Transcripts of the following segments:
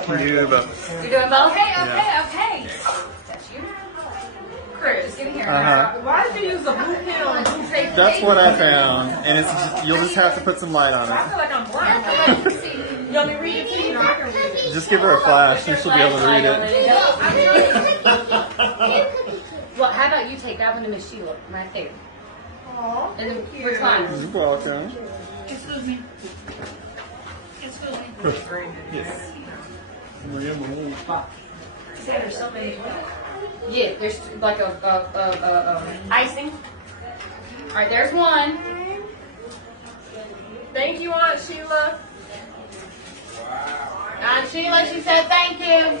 Can do both. You're doing both? Okay, Yeah. okay. That's you. Chris, give me here. Why did you use a blue pen on a blue paper? That's what I found, and it's just, you'll just have to put some light on I it. feel like I'm blind. You want me to read it to you? I can read it. Just give her a flash, and she'll be able to read it. Well, how about you take that one to Miss Sheila, right there. Aw, And then thank you. recline. You're welcome. Excuse me. Excuse me. Yes. There's so many. Yeah, there's like a Icing. All right, there's one. Thank you, Aunt Sheila. Aunt Sheila, she said thank you.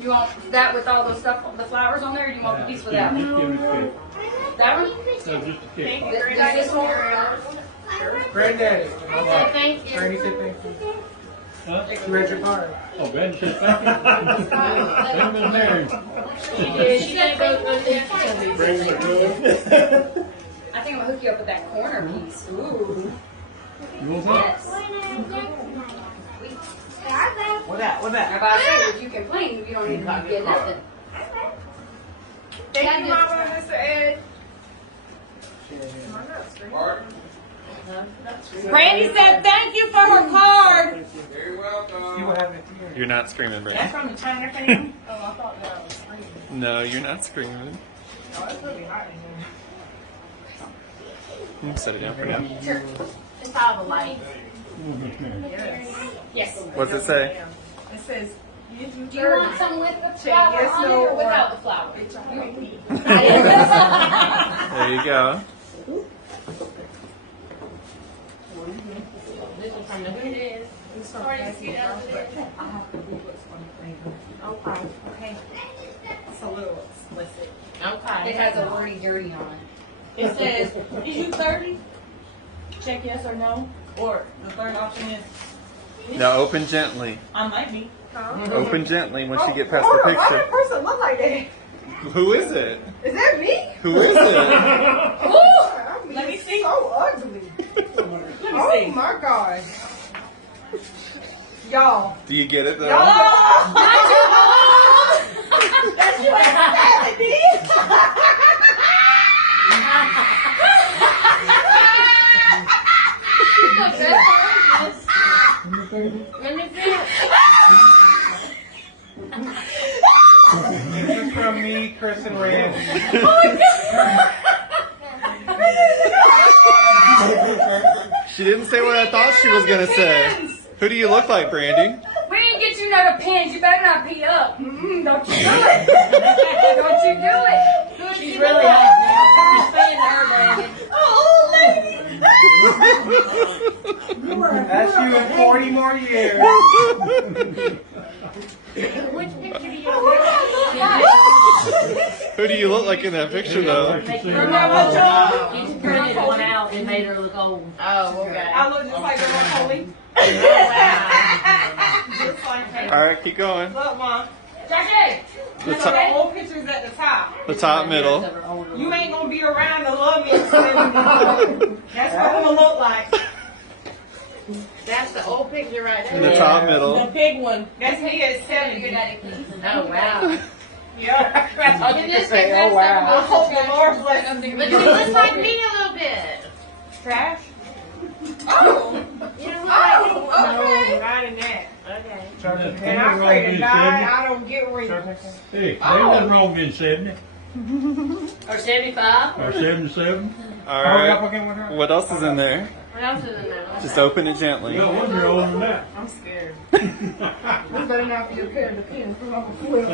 You want that with all those stuff, the flowers on there, or do you want the piece without? That one? Thank you, This one? Granddaddy. Say thank you. Granny said thank you. You read your card. Oh, Granny said thank you. They've been married. She said thank you. Bring the good. I think I'm gonna hook you up with that corner piece. Ooh. You want some? Yes. What that? What that? About I said, if you complain, you don't need to get nothing. Thank you, Mama and Mr. Ed. Brandy said thank you for her card. You're welcome. You will have it here. You're not screaming, Brandon. That's from the China fan. Oh, I thought that was free. No, you're not screaming. Oh, it's really hot in here. Set it down for now. It's all the light. Yes. What's it say? It says, "Is you Do you want 30?" some with the Check flower yes, on no, it or or- without the flower? It's all right. There you go. This is from the It's so Sorry, fancy, get out of but I have to do what's on the thing. Okay. It's a little explicit. It Okay. has a wordy dirty on it. It says, is you 30? Check yes or no. Or the third option is, Now open gently. I might be. Open gently once you get past Hold the on, why that picture. person look like that? Who is it? Is that me? Who is it? I mean, Let me it's see. So ugly. Let me Oh see. my god. Y'all. Do you get it though? That's you at 70. Let me see it. This is from me, Chris, and Randy. She didn't say what I thought she was gonna say. Who do you look like, Brandy? We didn't get you no pins. You better not pee up. Don't you do it. Don't you do it. She's really hot now. She's saying to her, Brandon. That's you in 40 more years. Which picture do you Who do you look like in that picture though? He's printed one out and made her look old. Oh, okay. I look just like Grandma Coley. Just like her. Alright, keep going. Look, Mom. Jackie! The The top, old picture's at the top. the top middle. You ain't gonna be around to love me. That's what I'm gonna look like. That's the old picture right In the top The middle. big one. That's me at 70. Oh, wow. Yeah. Oh, wow. I hope the Lord bless But she looks like me a little bit. Trash. You Oh. know what? Oh, okay. No, not in that. Okay. And I pray to God I don't get rings. Hey, ain't nothing wrong being 70 Or 75. or 77. Alright. What else is in there? What else is in there? Just open it gently. No wonder you're older than that. I'm scared. This better not be a pair of the pins from Uncle Flip.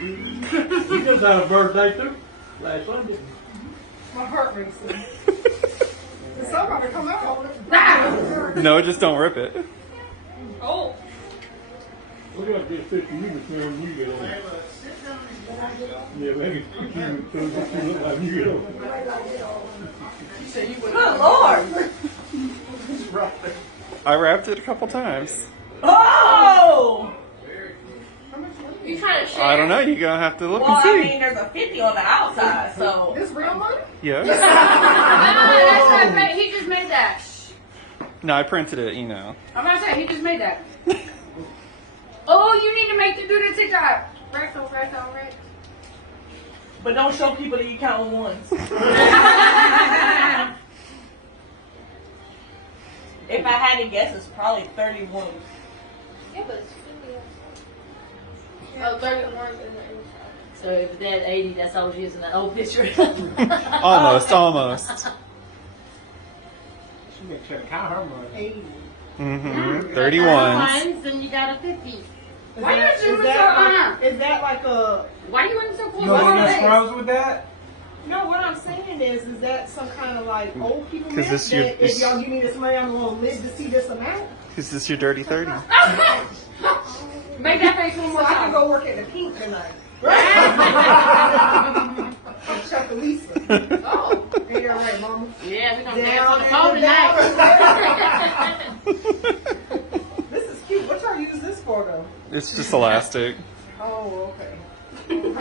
You just had a birthday too. Last Sunday. My heart racing. Is somebody come out? No, just don't rip it. Oh. Look at this picture you can smell when you get older. Yeah, maybe you look like you get older. Good Lord. I wrapped it a couple times. Oh! You trying to share? I don't know. You're gonna have to look Well, and see. I mean, there's a 50 on the outside, so. This real money? Yeah. No, that's what I he just made that. No, I printed it. You know. I'm about to say, he just made that. Oh, you need to do the TikTok. Rex. But don't show people that you count ones. If I had to guess, it's probably 31. Yeah, but it's 50. Oh, 31 in the inside. So if that 80, that's all she is in that old picture. Almost. She make sure to count her money. 80. Mm-hmm. 31s. Then you got a 50. Is Why that- you doing is so that honor? Is that like a... Why you went so close? You want to to the scrubs with that? No, what I'm saying is that some kind of like old people 'Cause myth this your- that if y'all give me this money, I'm going to live to see this amount? Is this your dirty 30? Make that face one So more I can time. go work at the Pink tonight. I'm Chuck Lisa. Oh. Yeah, you're right, mama. Yeah, we're going to dance Down on the phone and down. tonight. This is cute. What y'all use this for, though? It's just elastic. Oh, okay. You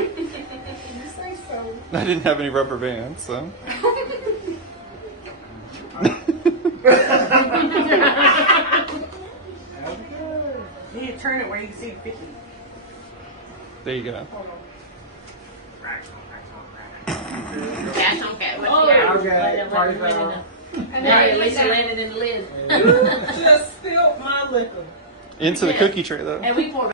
say so. I didn't have any rubber bands, so. You need to turn it where you can see 50. There you go. Cash on cash. What Oh, you got? okay. Party foul. And Now then at least you landed in the lid. just spilled my liquor. Into the cookie tray, though. And we poured